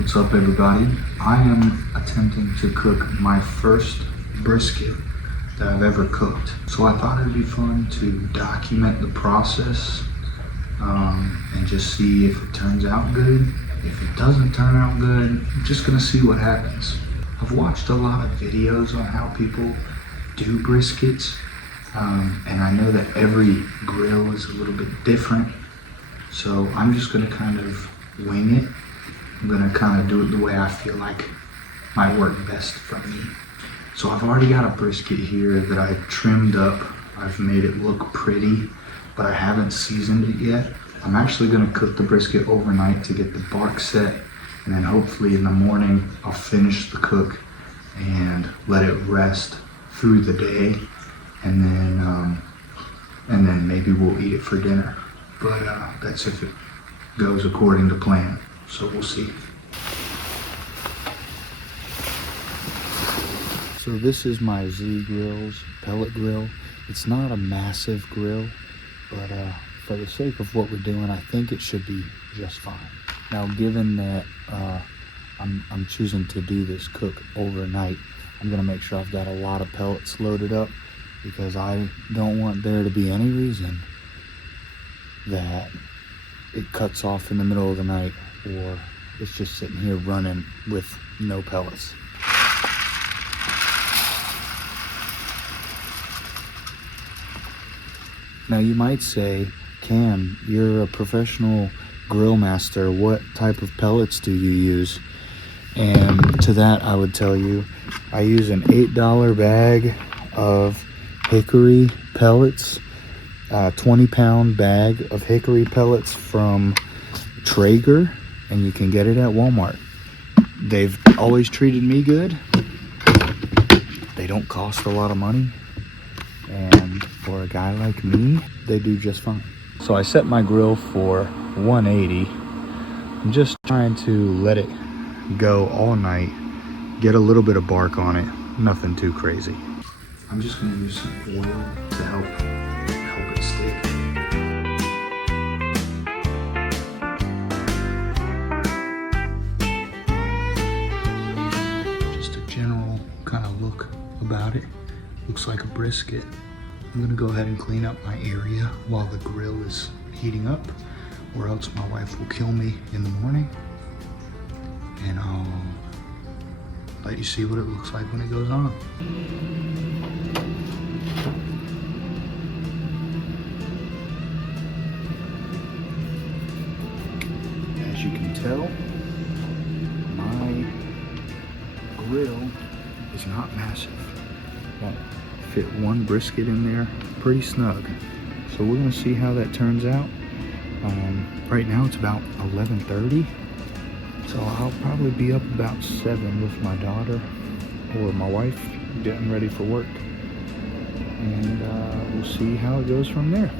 What's up, everybody? I am attempting to cook my first brisket that I've ever cooked. So I thought it'd be fun to document the process and just see if it turns out good. If it doesn't turn out good, I'm just gonna see what happens. I've watched a lot of videos on how people do briskets, and I know that every grill is a little bit different. So I'm just gonna kind of wing it. I'm gonna kind of do it the way I feel like might work best for me. So I've already got a brisket here that I trimmed up. I've made it look pretty, but I haven't seasoned it yet. I'm actually gonna cook the brisket overnight to get the bark set, and then hopefully in the morning I'll finish the cook and let it rest through the day, and then maybe we'll eat it for dinner. But that's if it goes according to plan. So we'll see. So this is my Z Grill's pellet grill. It's not a massive grill, but for the sake of what we're doing, I think it should be just fine. Now, given that I'm choosing to do this cook overnight, I'm gonna make sure I've got a lot of pellets loaded up, because I don't want there to be any reason that it cuts off in the middle of the night, or it's just sitting here running with no pellets. Now you might say, Cam, you're a professional grill master. What type of pellets do you use? And to that I would tell you, I use an $8 bag of hickory pellets, 20-pound bag of hickory pellets from Traeger, and you can get it at Walmart. They've always treated me good. They don't cost a lot of money, and for a guy like me, they do just fine. So I set my grill for 180. I'm just trying to let it go all night, get a little bit of bark on it, nothing too crazy. I'm just gonna use some oil to help it stick. Kind of look about it. Looks like a brisket. I'm gonna go ahead and clean up my area while the grill is heating up, or else my wife will kill me in the morning. And I'll let you see what it looks like when it goes on. As you can tell, my grill is not massive. Won't fit one brisket in there pretty snug. So we're gonna see how that turns out. Right now it's about 11:30, so I'll probably be up about 7 with my daughter or my wife getting ready for work, and we'll see how it goes from there.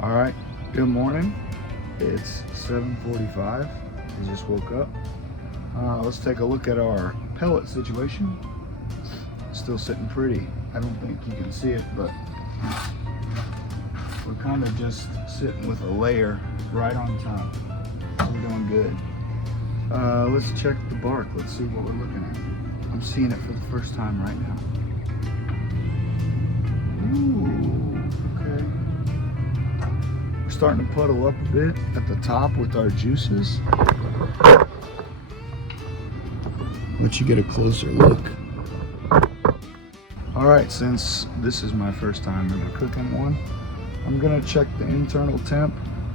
All right, good morning. It's 7:45. I just woke up. Let's take a look at our pellet situation. Still sitting pretty. I don't think you can see it, but we're kind of just sitting with a layer right on top. We're doing good. Let's check the bark. Let's see what we're looking at. I'm seeing it for the first time right now. Ooh, okay. We're starting to puddle up a bit at the top with our juices. Let you get a closer look. All right, since this is my first time ever cooking one, I'm gonna check the internal temp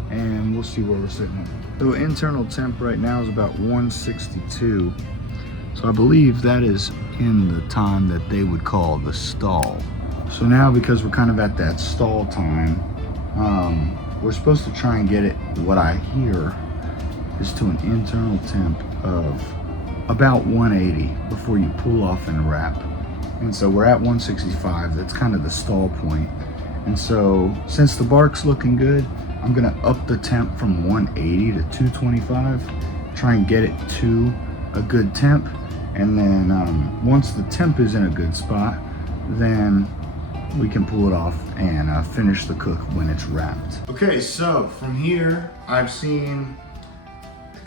and we'll see where we're sitting at. The internal temp right now is about 162. So I believe that is in the time that they would call the stall. So now, because we're kind of at that stall time, we're supposed to try and get it, what I hear, is to an internal temp of about 180 before you pull off and wrap. And so we're at 165. That's kind of the stall point. And so since the bark's looking good, I'm gonna up the temp from 180 to 225, try and get it to a good temp. And then once the temp is in a good spot, then we can pull it off and finish the cook when it's wrapped. Okay, so from here, I've seen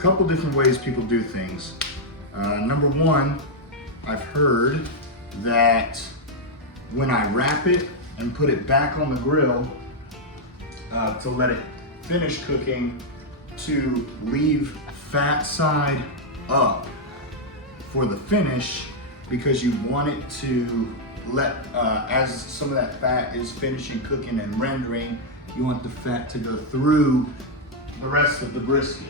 couple different ways people do things. Number one, I've heard that when I wrap it and put it back on the grill to let it finish cooking, to leave fat side up for the finish, because you want it to let, as some of that fat is finishing cooking and rendering, you want the fat to go through the rest of the brisket.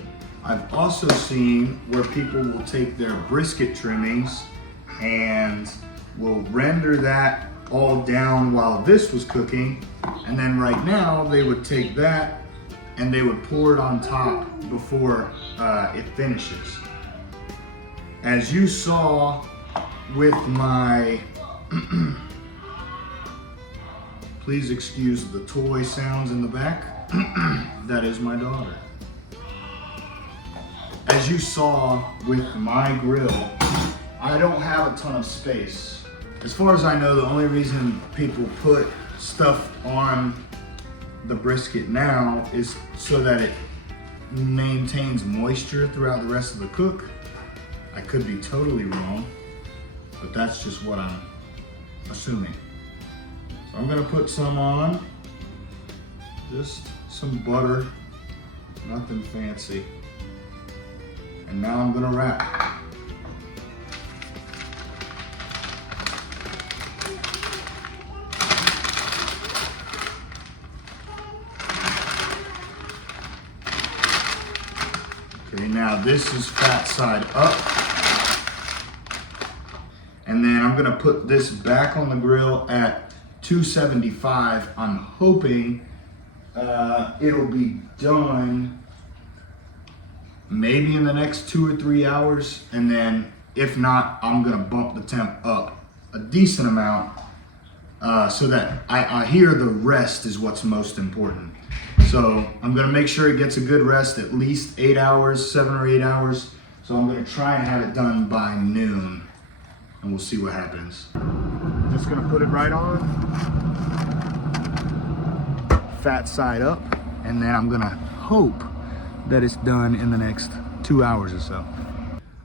I've also seen where people will take their brisket trimmings and will render that all down while this was cooking, and then right now they would take that and they would pour it on top before it finishes. As you saw with my, please excuse the toy sounds in the back, that is my daughter. As you saw with my grill, I don't have a ton of space. As far as I know, the only reason people put stuff on the brisket now is so that it maintains moisture throughout the rest of the cook. I could be totally wrong, but that's just what I'm assuming. So I'm gonna put some on, just some butter, nothing fancy. And now I'm gonna wrap. Okay, now this is fat side up. And then I'm gonna put this back on the grill at 275. I'm hoping it'll be done maybe in the next 2 or 3 hours. And then if not, I'm gonna bump the temp up a decent amount so that I hear the rest is what's most important. So I'm gonna make sure it gets a good rest, at least 8 hours, 7 or 8 hours. So I'm gonna try and have it done by noon, and we'll see what happens. Just gonna put it right on, fat side up, and then I'm gonna hope that it's done in the next 2 hours or so.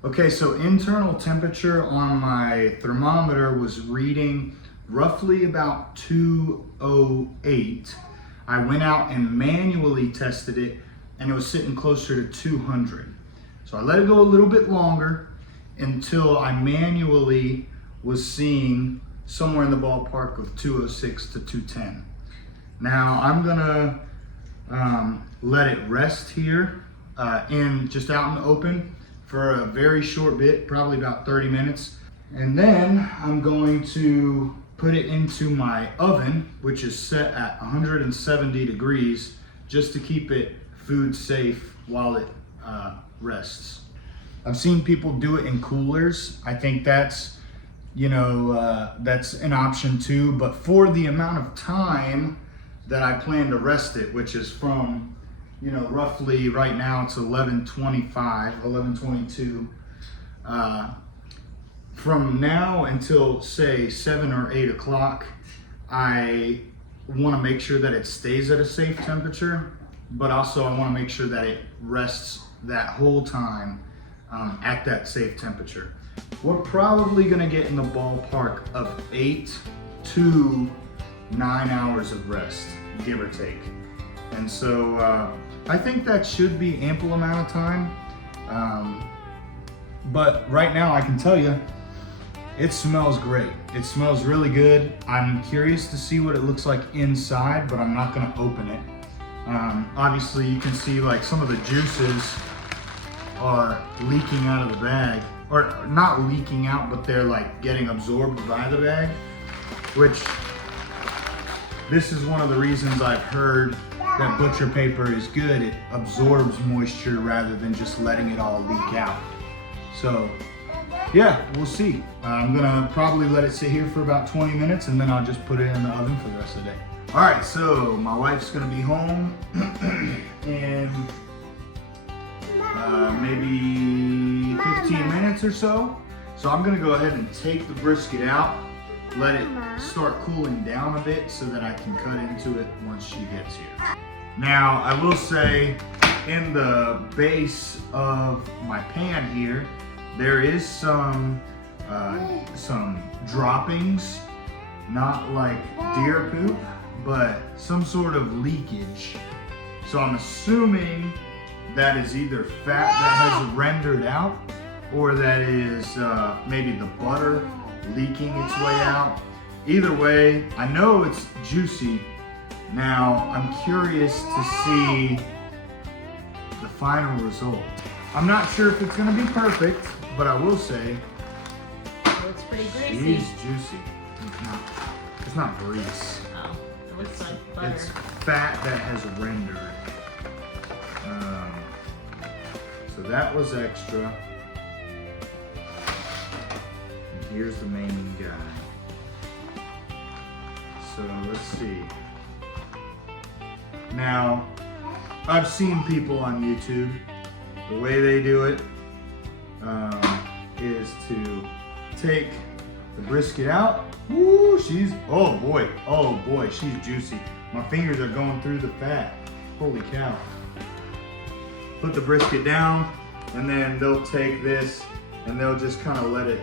Okay, so internal temperature on my thermometer was reading roughly about 208. I went out and manually tested it, and it was sitting closer to 200. So I let it go a little bit longer until I manually was seeing somewhere in the ballpark of 206 to 210. Now I'm gonna let it rest here just out in the open for a very short bit, probably about 30 minutes. And then I'm going to put it into my oven, which is set at 170 degrees, just to keep it food safe while it rests. I've seen people do it in coolers. I think that's, that's an option too, but for the amount of time that I plan to rest it, which is from, roughly right now it's 11:25, 11:22. From now until say 7 or 8 o'clock, I want to make sure that it stays at a safe temperature, but also I want to make sure that it rests that whole time at that safe temperature. We're probably going to get in the ballpark of 8 to 9 hours of rest, give or take. And so I think that should be ample amount of time. But right now I can tell you, it smells great. It smells really good. I'm curious to see what it looks like inside, but I'm not gonna open it. Obviously you can see like some of the juices are leaking out of the bag, or not leaking out, but they're like getting absorbed by the bag, which this is one of the reasons I've heard that butcher paper is good. It absorbs moisture rather than just letting it all leak out. So yeah, we'll see. I'm gonna probably let it sit here for about 20 minutes and then I'll just put it in the oven for the rest of the day. All right, so my wife's gonna be home in maybe 15 minutes or so. So I'm gonna go ahead and take the brisket out, let it start cooling down a bit so that I can cut into it once she gets here. Now, I will say, in the base of my pan here, there is some droppings, not like deer poop, but some sort of leakage. So I'm assuming that is either fat that has rendered out, or that is maybe the butter leaking its way out. Either way, I know it's juicy. Now, I'm curious to see the final result. I'm not sure if it's gonna be perfect, but I will say, it looks pretty greasy. It's juicy. It's not grease. Oh, it looks like butter. It's fat that has rendered. So that was extra. And here's the main guy. So let's see. Now, I've seen people on YouTube, the way they do it is to take the brisket out. Woo, oh boy, she's juicy. My fingers are going through the fat. Holy cow. Put the brisket down, and then they'll take this and they'll just kind of let it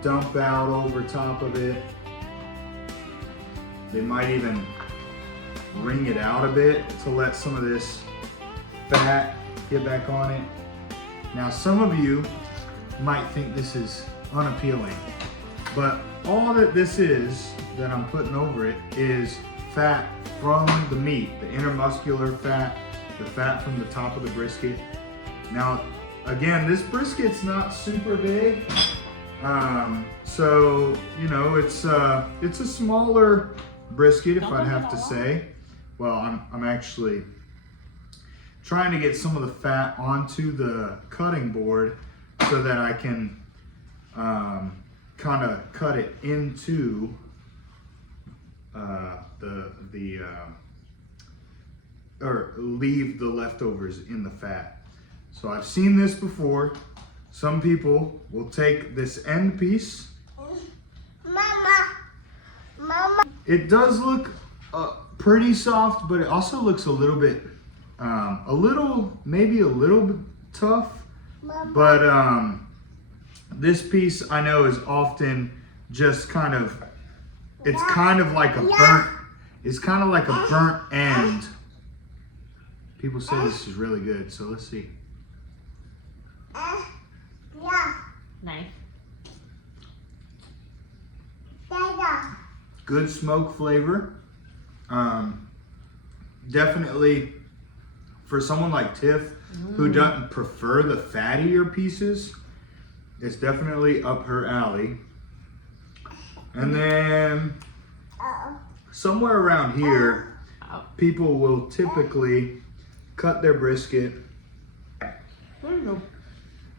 dump out over top of it. They might even wring it out a bit to let some of this fat get back on it. Now, some of you might think this is unappealing, but all that this is that I'm putting over it is fat from the meat, the intermuscular fat, the fat from the top of the brisket. Now, again, this brisket's not super big, so you know it's a smaller brisket, if I'd have to say. Well, I'm actually trying to get some of the fat onto the cutting board so that I can kind of cut it into or leave the leftovers in the fat. So I've seen this before. Some people will take this end piece. Mama. It does look pretty soft, but it also looks a little bit, maybe a little bit tough. Mama. But this piece I know is often just kind of, it's kind of like a burnt end. People say this is really good, so let's see. Nice. Good smoke flavor. Definitely for someone like Tiff who doesn't prefer the fattier pieces, it's definitely up her alley. And then somewhere around here, people will typically cut their brisket.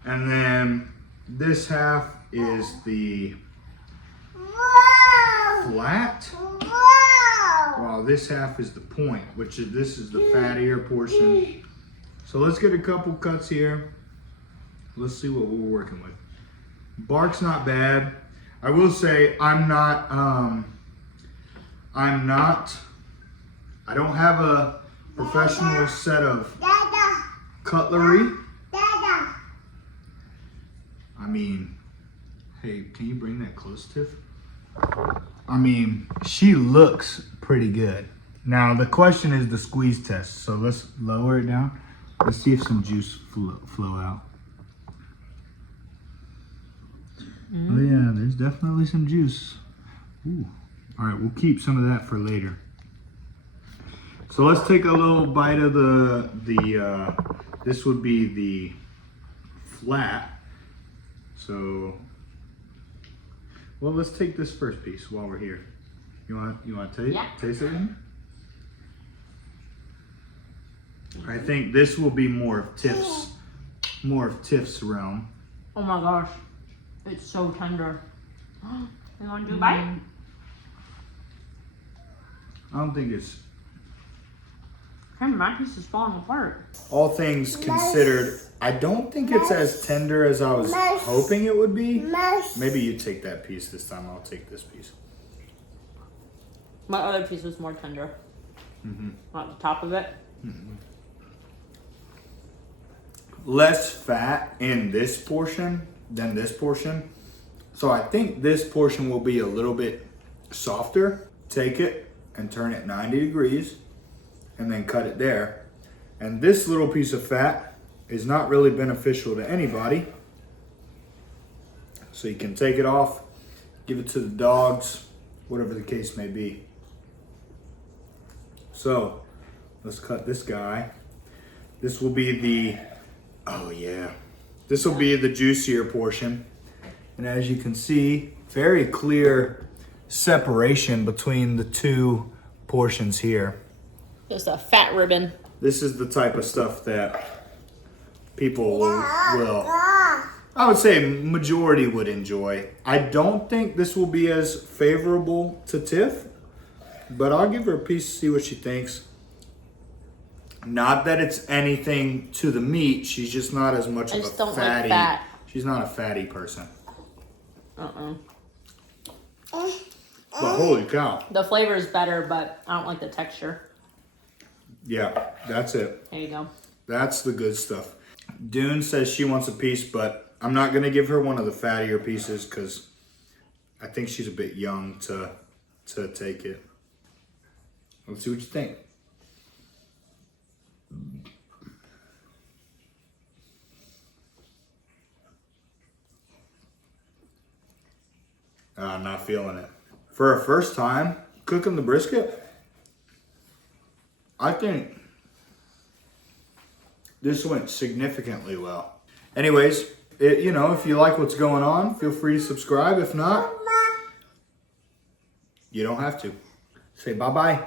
And then this half is the flat. While this half is the point, this is the fattier portion. So let's get a couple cuts here. Let's see what we're working with. Bark's not bad. I will say I don't have a professional set of cutlery. I mean, hey, can you bring that close, Tiff? I mean, she looks pretty good. Now, the question is the squeeze test. So let's lower it down. Let's see if some juice flow out. Oh yeah, there's definitely some juice. Ooh. All right, we'll keep some of that for later. So let's take a little bite of this would be the flat. So, well, let's take this first piece while we're here. You want to taste it? I think this will be more of Tiff's realm. Oh my gosh, it's so tender. You want to do a bite? I don't think it's. My piece is falling apart. All things considered, I don't think it's as tender as I was hoping it would be. Maybe you take that piece this time. I'll take this piece. My other piece was more tender. On the top of it. less fat in this portion than this portion. So I think this portion will be a little bit softer. Take it and turn it 90 degrees and then cut it there. And this little piece of fat is not really beneficial to anybody. So you can take it off, give it to the dogs, whatever the case may be. So let's cut this guy. This will be the, oh yeah, this will be the juicier portion. And as you can see, very clear separation between the two portions here. Just a fat ribbon. This is the type of stuff that people will, I would say majority would enjoy. I don't think this will be as favorable to Tiff, but I'll give her a piece to see what she thinks. Not that it's anything to the meat, she's just not as much of a don't fatty. like fat. She's not a fatty person. Uh-uh. But holy cow. The flavor is better, but I don't like the texture. Yeah, that's it. There you go. That's the good stuff. Dune says she wants a piece, but I'm not going to give her one of the fattier pieces because I think she's a bit young to take it. Let's see what you think. I'm not feeling it. For a first time cooking the brisket, I think this went significantly well. Anyways, you know, if you like what's going on, feel free to subscribe. If not, you don't have to. Say bye-bye.